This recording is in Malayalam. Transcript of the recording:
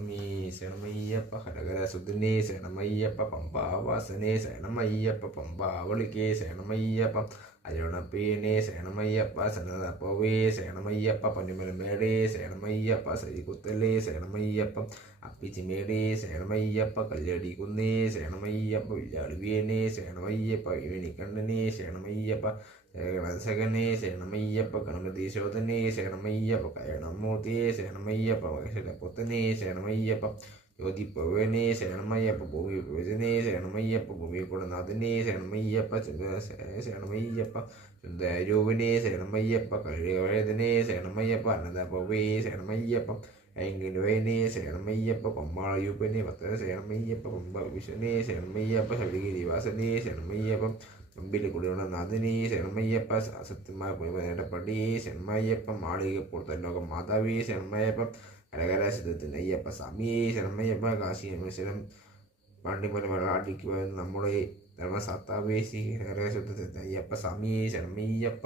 സ്വാമി ശരണമയ്യപ്പ ഹരഹര സുധനേ ശരണമയ്യപ്പ പമ്പാവാസനേ ശരണമയ്യപ്പ പമ്പാവളിക്കേ ശരണമയ്യപ്പ അരുണപ്പീനേ ശരണമയ്യപ്പ സന്നദ്ധപ്പവേ ശരണമയ്യപ്പ പന്നിമലമേടേ ശരണമയ്യപ്പ സരികുത്തലേ ശരണമയ്യപ്പ അപ്പിച്ചിമേടേ ശരണമയ്യപ്പ കല്ലടി കുന്നേ ശരണമയ്യപ്പ വില്ലാളിവേനേ ശരണമയ്യപ്പ വിനിക്കണ്ണനേ ശരണമയ്യപ്പ ഗണസകനേ ശരണമയ്യപ്പ ഗണപതീശോധനേ ശരണമയ്യപ്പ കയണമൂർത്തിയേ ശരണമയ്യപ്പ മഹേശ്വരപുത്തനേ ശരണമയ്യപ്പ ജ്യോതിപ്പവനേ ശരണമയ്യപ്പ ഭൂമി വിഭജനേ ശരണമയ്യപ്പ ഭൂമി കുടനാഥനേ ശരണമയ്യപ്പ ശരണമയ്യപ്പ ചുന്ദരൂപനേ ശരണമയ്യപ്പ കഴിവേദനേ ശരണമയ്യപ്പ അനന്തപവേ ശരണമയ്യപ്പ ഐങ്കിനുവനേ ശരണമയ്യപ്പ പമ്പാളയൂപനേ ഭക്ത ശരണമയ്യപ്പ പമ്പ വിഷ്ണുനേ ശരണമയ്യപ്പ ശബരിഗിരിവാസനേ ശരണമയ്യപ്പ അമ്പിലി കുടിയുണനാഥനേ ശരണമയ്യപ്പ സത്യമായ പുനിടപ്പടി ശരണമയ്യപ്പ മാളികപ്പുറത്തലോക മാതാവി ശരണമയ്യപ്പ കരകര സിദ്ധത്തിന് അയ്യപ്പ സ്വാമിയെ ശരണമയ്യപ്പ കാശി ശരം പാണ്ഡിമല മലയാടിക്ക് നമ്മുടെ ധർമ്മസാത്താവേ ശ്രീ കരകര ശുദ്ധത്തിന് അയ്യപ്പ സ്വാമിയെ ശരണമയ്യപ്പ